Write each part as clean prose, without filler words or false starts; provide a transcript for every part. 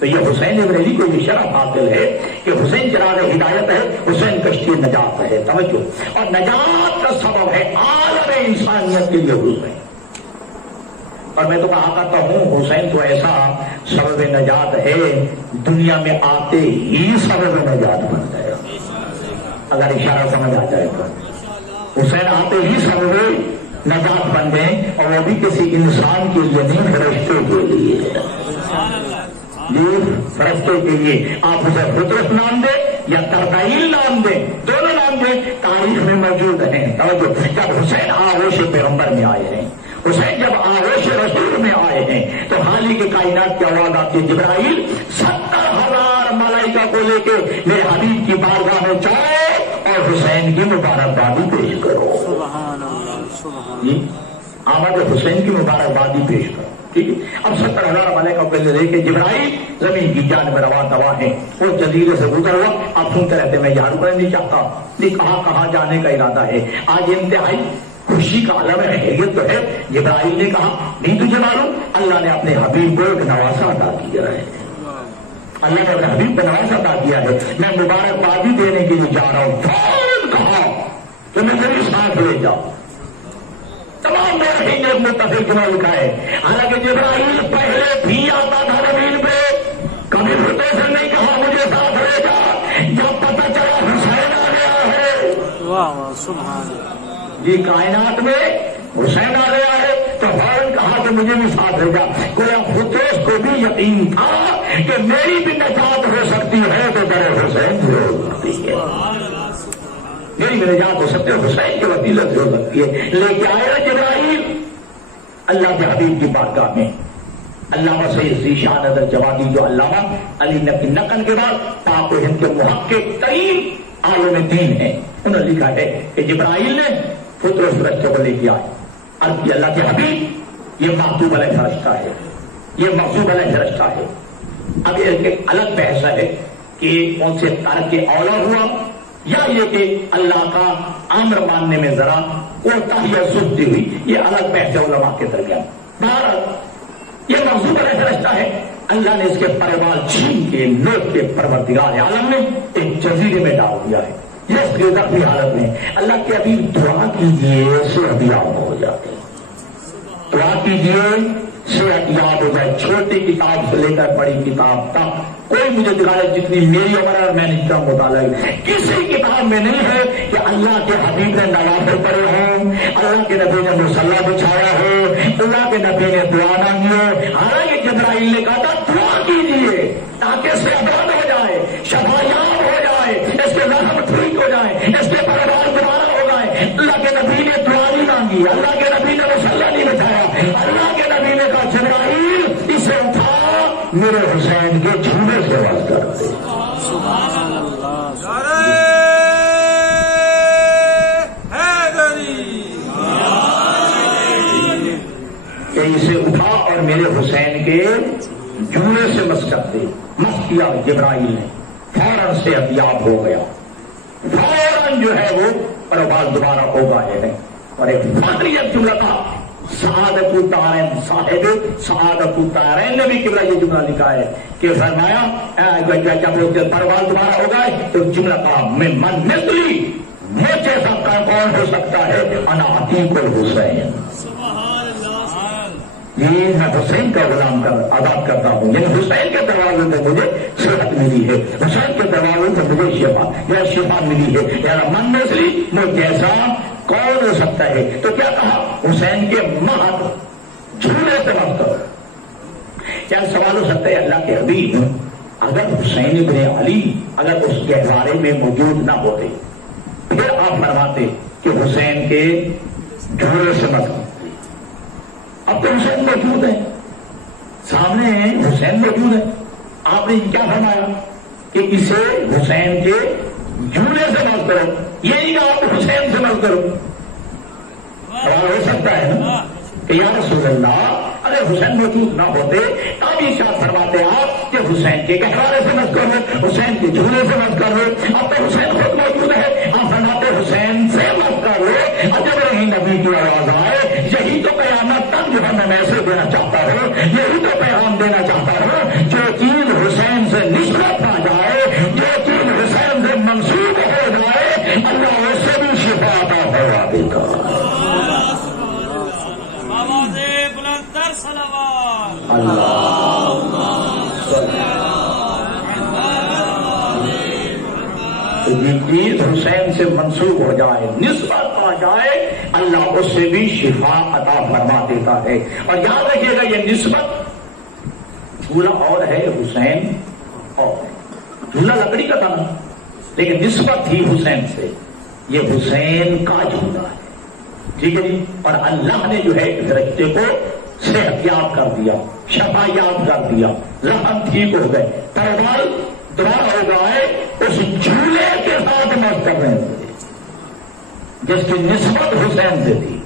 تو یہ حسین ابن علی کو یہ شرف حاصل ہے کہ حسین چراغ ہدایت ہے، حسین کشتی نجات ہے. توجہ، اور نجات کا سبب ہے عالم انسانیت کے لیے حسین. اور میں تو کہا کرتا ہوں حسین تو ایسا سبب نجات ہے، دنیا میں آتے ہی سبب نجات بن گیا. اگر اشارہ سمجھ آ جائے تو حسین آتے ہی سبب نجات بن گئے، اور وہ بھی کسی انسان کے لیے نہیں، فرشتوں کے لیے. جی فرشتے کے لیے. آپ اسے فطرت نام دیں یا ترتیل نام دیں، دونوں نام دیں، تاریخ میں موجود ہیں. توجہ، جب حسین آغوش پیغمبر میں آئے ہیں، حسین جب آغوش رسول میں آئے ہیں، تو خالق کی کائنات کی آواز آتی ہے، جبرائیل 70,000 ملائکہ کو لے کے میرے حبیب کی بارگاہ میں جاؤ اور حسین کی مبارکبادی پیش کرو. جی آمد حسین کی مبارکبادی پیش کرو. ٹھیک ہے. اب 70,000 ملائکہ کو لے کے جبرائیل زمین کی جانب رواں دوا ہے، وہ جزیرے سے گزر ہوا. آپ سنتے رہتے میں یہاں رکنا نہیں چاہتا، نہیں کہاں جانے کا ارادہ ہے. آج انتہائی خوشی کا عالم ہے، خیریت تو ہے. جبرائیل نے کہا نہیں تجھے معلوم، اللہ نے اپنے حبیب کو ایک نوازہ عطا کیا ہے. اللہ نے اپنے حبیب کو نوازہ عطا کیا ہے، میں مبارکبادی دینے کے لیے جا رہا ہوں. فوراً کہا کہ میں میری ساتھ لے جاؤں. تمام نے متفق جمع لکھا ہے. حالانکہ جبرائیل پہلے بھی آتا تھا زمین پہ، کبھی خطے سے نہیں کہا مجھے ساتھ لے جا. جب پتہ چلا حسین آ گیا ہے، سبحان اللہ، یہ کائنات میں حسین آ گیا ہے، تو فوراً کہا کہ مجھے بھی ساتھ لے جا. گویا خطوس کو بھی یقین تھا کہ میری بھی نجات ہو سکتی ہے تو در حسین بھی ہو سکتی ہے، میری بھی نجات ہو سکتی ہے، حسین کی وسیلے سے ہو سکتی ہے. لے کے آئے جبرائیل اللہ کے حبیب کی بارگاہ میں. علامہ سید ذیشان حضرت جوادی جو علامہ علی نقی نقل کے بعد پاک و ہند کے محقق ترین عالم دین ہیں، انہوں نے لکھا ہے کہ جبرائیل نے فطرت فرشتے کو لے کے آئے. عرض کیا اللہ کے حبیب یہ محبوب علیہ فرشتہ ہے، یہ محبوب علیہ فرشتہ ہے. اب ایک الگ بحث ہے کہ ان سے ترک اولا ہوا یا یہ کہ اللہ کا امر ماننے میں ذرا کوتاہی یا سستی ہوئی، یہ الگ بحث ہے علماء کے درمیان. بہرحال یہ موضوع علیہ فرشتہ ہے. اللہ نے اس کے پروال چھین کے نوٹ کے پروردگار عالم نے ایک جزیرے میں ڈال دیا ہے. اس کے زخمی حالت میں اللہ کے ابھی دعا کیجیے صحت یاب ہو جاتے، دعا کیجیے صحت یاب ہو جائے. چھوٹی کتاب سے لے کر بڑی کتاب تک کوئی مجھے دکھائے جتنی میری عمر اور میں نے جتنا مطالعہ کسی کتاب میں نہیں ہے کہ اللہ کے حبیب نے نوافل پڑھے ہوں، اللہ کے نبی نے مصلی بچھایا ہو، اللہ کے نبی نے دعا مانگی ہو. حالانکہ جبرائیل نے کہا تھا دعا کیجیے تاکہ صحت ہو جائے، شفا یاب ہو جائے، اس کے زخم ٹھیک ہو جائے، اس کے پروار دوبارہ ہو جائے. اللہ کے نبی نے دعا نہیں مانگی، اللہ کے نبی نے مصلی نہیں بچھایا. اللہ کے نبی نے کہا جبرائیل اسے اٹھا میرے حسین کے جھولے سے بات کر دے. کہ اسے اٹھا اور میرے حسین کے جھولے سے مس کر دے. مس کیا جبرائیل نے، فوراً صحت یاب ہو گیا، فوراً جو ہے وہ پروال دوبارہ ہو گئے ہیں. اور ایک فخریت جملہ تھا، سعادت الدارین صاحب سعادت الدارین نے بھی یہ جملہ لکھا ہے کہ فرمایا جب پروال دوبارہ ہو گئے تو جملہ کہا میں من مثلی، مجھ جیسا کون ہو سکتا ہے، انا عتیق الحسین. یہ میں حسین کا غلام کر آزاد کرتا ہوں، یعنی حسین کے دروازے سے مجھے صحت ملی ہے، حسین کے دروازے سے مجھے شفا ملی ہے. یعنی من مثلی مجھ جیسا کون ہو سکتا ہے. تو کیا کہا حسین کے مہد جھولے سے مت کرو. کیا سوال ہو سکتا ہے اللہ کے حبیب اگر حسین ابن علی اگر اس گہوارے میں موجود نہ ہوتے پھر آپ فرماتے کہ حسین کے جھولے سے مت کرو. اب تو حسین موجود ہے، سامنے حسین موجود ہے، آپ نے کیا فرمایا کہ اسے حسین کے جھولے سے مت کرو، یہی آپ حسین سے مت کرو. سوال ہو سکتا ہے نا کہ یا رسول اللہ اگر حسین موجود نہ ہوتے تب یہ کیا فرماتے آپ کہ حسین کے گہوارے سے مت کرو، حسین کے جھولے سے مت کرو. اب تو حسین خود موجود ہے، آپ فرماتے حسین سے مت کرو. جب نہیں نبی کی آواز آئے یہی تو قیامت تک جو ہے میں میسج دینا چاہتا ہوں، یہی تو پیغام دینا چاہتا ہوں. جو چیز تو یہ چیز حسین سے منسوب ہو جائے، نسبت آ جائے، اللہ اس سے بھی شفا عطا فرما دیتا ہے۔ اور یاد رکھیے گا یہ نسبت، جھولا اور ہے حسین اور جھولا لکڑی کا تھا نا، لیکن نسبت تھی حسین سے، یہ حسین کا جھولا ہے، ٹھیک ہے جی۔ اور اللہ نے جو ہے اس رشتے کو صحت یاب کر دیا، شفا یاب کر دیا، زخم ٹھیک ہو گئے، پروال دعا ہو گئے، اس جھولے کے ساتھ مست کر رہے تھے جس کی نسبت حسین سے تھی۔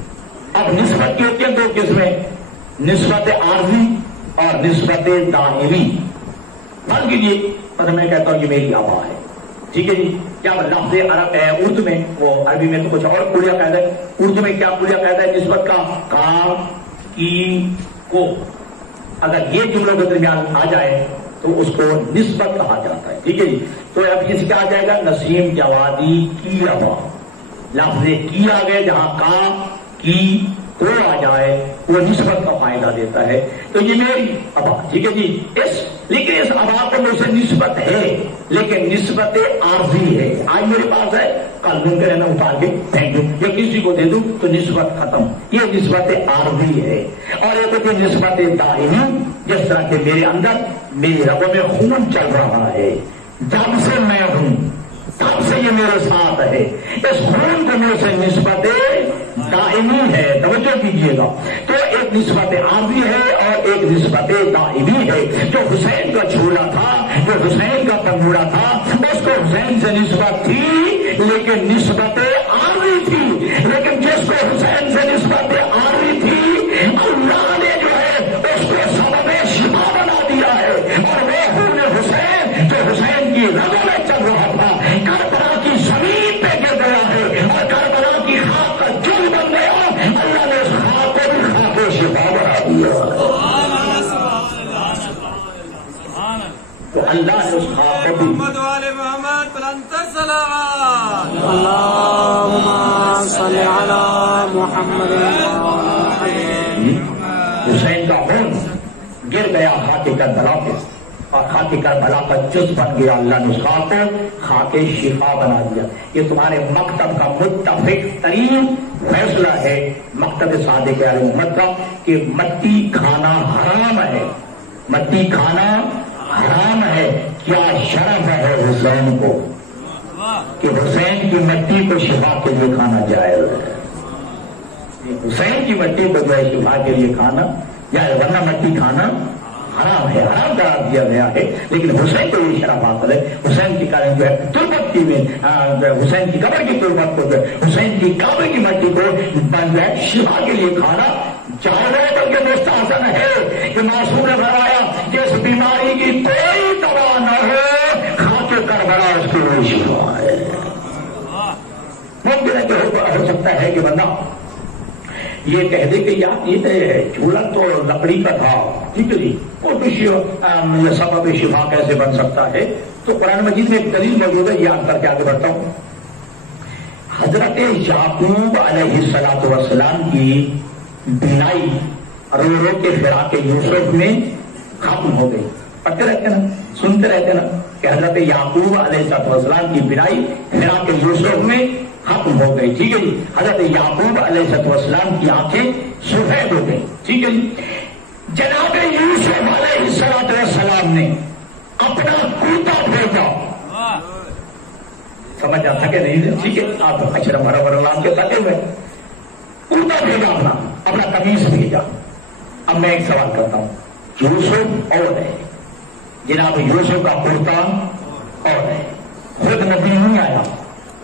اب نسبت کی ہوتی ہے دو قسمیں، نسبت عارضی اور نسبت دائمی۔ مان کیجیے اور میں کہتا ہوں یہ میری آبا ہے، ٹھیک ہے جی، کیا لفظ عرب ہے اردو میں، وہ عربی میں تو کچھ اور کلیا قاعدہ ہے، اردو میں کیا کلیا قاعدہ ہے نسبت کا، کا کی کو، اگر یہ جملوں کے درمیان آ جائے تو اس کو نسبت کہا جاتا ہے، ٹھیک ہے جی۔ تو اب اس کیا آ جائے گا، نسیم جوادی کی آبا، لفظ کی آ گئے، جہاں کا کی کو آ جائے وہ نسبت کا فائدہ دیتا ہے۔ تو یہ میری ابا، ٹھیک ہے جی، لیکن اس ابا کو مجھ سے نسبت ہے، لیکن نسبت عارضی ہے، آج میرے پاس ہے کل ممکن ہے میں اتار کے پھینک دوں یا کسی کو دے دوں تو نسبت ختم، یہ نسبت عارضی ہے۔ اور ایک ہوتی ہے نسبت دائمی، جس طرح کہ میرے اندر میری رگوں میں خون چل رہا ہے، جب سے میں ہوں تب سے یہ میرے ساتھ ہے، اس خون کو میرے سے نسبت دائمی ہے، توجہ کیجیے گا۔ تو ایک نسبت عارضی ہے اور ایک نسبت دائمی ہے۔ جو حسین کا جھولا تھا، جو حسین کا پنگوڑا تھا، اس کو حسین سے نسبت تھی لیکن نسبت عارضی تھی، لیکن جس کو حسین سے نسبت عارضی تھی اللہ نے جو ہے اس کو سبب شفا بنا دیا ہے، اور وہ خون حسین جو حسین کی رگوں میں چل رہا تھا کربلا کی زمین پہ گر گیا ہے، اور کربلا کی خاک کا جل بن گیا، اللہ نے اس خاک کو بھی خاک شفا بنا دیا، تو اللہ نے اس خاک کو بھی حسین کا خون گر گیا خاک کربلا پہ، اور خاک کربلا کا جز بن گیا، اللہ نے اس خاک کو خاک شفا بنا دیا۔ یہ تمہارے مکتب کا متفق ترین فیصلہ ہے، مکتب صادق علیہ محمد کا، کہ مٹی کھانا حرام ہے، مٹی کھانا حرام ہے۔ کیا شرف ہے حسین کو کہ حسین کی مٹی کو شفا کے لیے کھانا جائز ہے، حسین کی مٹی کو جو ہے شفا کے لیے کھانا جائز، ورنہ مٹی کھانا حرام ہے، حرام قرار دیا گیا ہے، لیکن حسین کو یہ شرف حاصل ہے۔ حسین کی کارن جو ہے تربت کی میں حسین کی قبر کی تربت کو جو ہے حسین کی کعبے کی مٹی کو بن جائے شفا کے لیے کھانا جائز ہے، بلکہ مستحسن ہے کہ معصوم نے فرمایا کہ اس بیماری کی کوئی دوا نہ ہو، کھا کے کربلا اس کے لیے شفا ہے۔ ممکن ہے کہ ہو سکتا ہے کہ بندہ یہ کہہ دے کہ یار یہ جھولا تو لکڑی کا تھا، ٹھیک ہے جی، وہ تو سبب شفا کیسے بن سکتا ہے؟ تو قرآن مجید میں ایک دلیل موجود ہے، یاد کر کے آگے بڑھتا ہوں۔ حضرت یعقوب علیہ السلام کی بینائی رو رو کے فراق یوسف میں ختم ہو گئی، پڑھتے رہتے نا، سنتے رہتے نا کہ حضرت یعقوب علیہ السلام کی بینائی فراق یوسف میں ختم ہو گئی، ٹھیک ہے جی۔ حضرت یعقوب علیہ السلام کی آنکھیں سفید ہو گئی، ٹھیک ہے جی۔ جناب یوسف علیہ السلام نے اپنا کوتا بھیجا، سمجھ آتا کہ نہیں؟ ٹھیک ہے، آپ اشرف برابر نام کے ساتھ ہوئے، کوتا بھیجا، اپنا قمیص بھیجا۔ اب میں ایک سوال کرتا ہوں، یوسف اور ہے، جناب یوسف کا کرتا اور ہے، خود نبی نہیں آیا،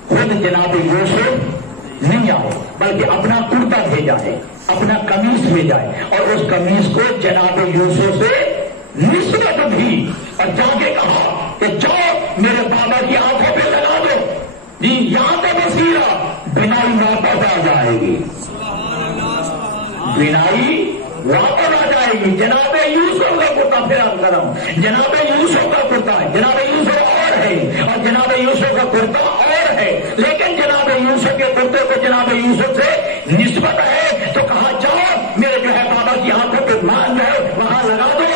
خود جناب یوسف نہیں آئے، بلکہ اپنا کرتا بھیجا ہے، اپنا قمیص بھیجا ہے، اور اس قمیص کو جناب یوسف سے نسبت بھی، اور جا کے کہا کہ جاؤ میرے بابا کی آنکھوں پہ لگا دو، جی یہاں تو بصیرہ، بینائی واپس آ جائے گی، بینائی واپس آ جائے گی۔ جناب یوسف کا کرتا، پھر آپ کرم، جناب یوسف کا کرتا ہے، جناب یوسف اور ہے، اور جناب یوسف کا کرتا اور ہے، لیکن جناب یوسف کے کرتے کو جناب یوسف سے نسبت ہے، تو کہا جاؤ میرے جو ہے بابا کی آنکھوں پہ مان جو ہے وہاں لگا دو،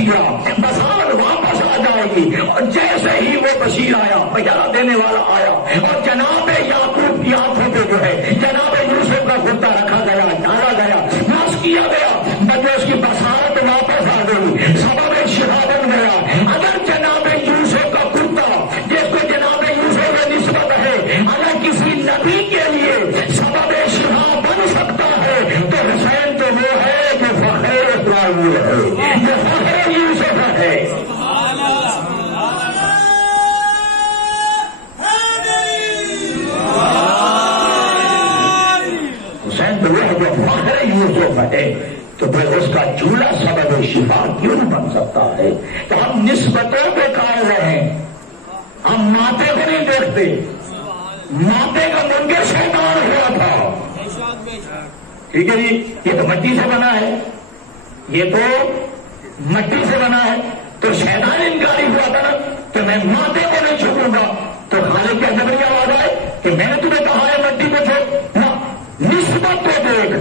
بصیرا، بصارت واپس آ جائے گی۔ اور جیسے ہی وہ بشیر آیا، بشارہ دینے والا آیا، اور جناب یعقوب کی آنکھوں پہ جو ہے جناب یوسف کا کرتا رکھا گیا، ڈالا گیا، ناش کیا گیا، بلکہ اس کی بصارت واپس آ گئی، سبب شفا بن گیا۔ اگر جناب یوسف کا کرتا جس کو جناب یوسف کی نسبت ہے اگر کسی نبی کے لیے سبب شفا بن سکتا ہے تو حسین تو وہ ہے جو فخر اسرائیل ہے، جو فخر یوسف ہے۔ حسین تو وہ ہے جو فخر یوسف ہے، تو پھر اس کا چولہا سبب شفا کیوں نہ بن سکتا ہے؟ تو ہم نسبتوں پہ قائل رہیں، ہم ماتے کو نہیں دیکھتے۔ ماتے کا منکر شیطان ہوا تھا، ٹھیک ہے جی، یہ تو مٹی سے بنا ہے، یہ تو مٹی سے بنا ہے، تو شیطان انکاری ہوا تھا نا، تو میں ماتے کو نہیں چھوڑوں گا۔ تو خالق کے جبری آواز آئے کہ میں نے تمہیں کہا ہے مٹی کو چھوڑ نہ، نسبت کو دیکھ،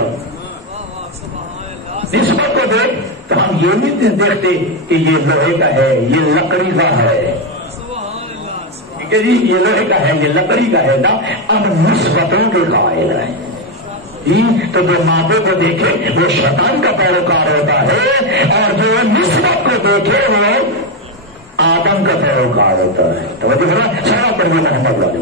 نسبت کو دیکھ۔ تو ہم یہ نہیں دیکھتے کہ یہ لوہے کا ہے، یہ لکڑی کا ہے، ٹھیک ہے جی، یہ لوہے کا ہے، یہ لکڑی کا ہے نا، اب نسبتوں کے قائل ہیں جی۔ تو جو مادے کو دیکھے وہ شیطان کا پیروکار ہوتا ہے، اور جو نسبت کو دیکھے وہ آدم کا پیروکار ہوتا ہے۔ تو سارا پر محمد والے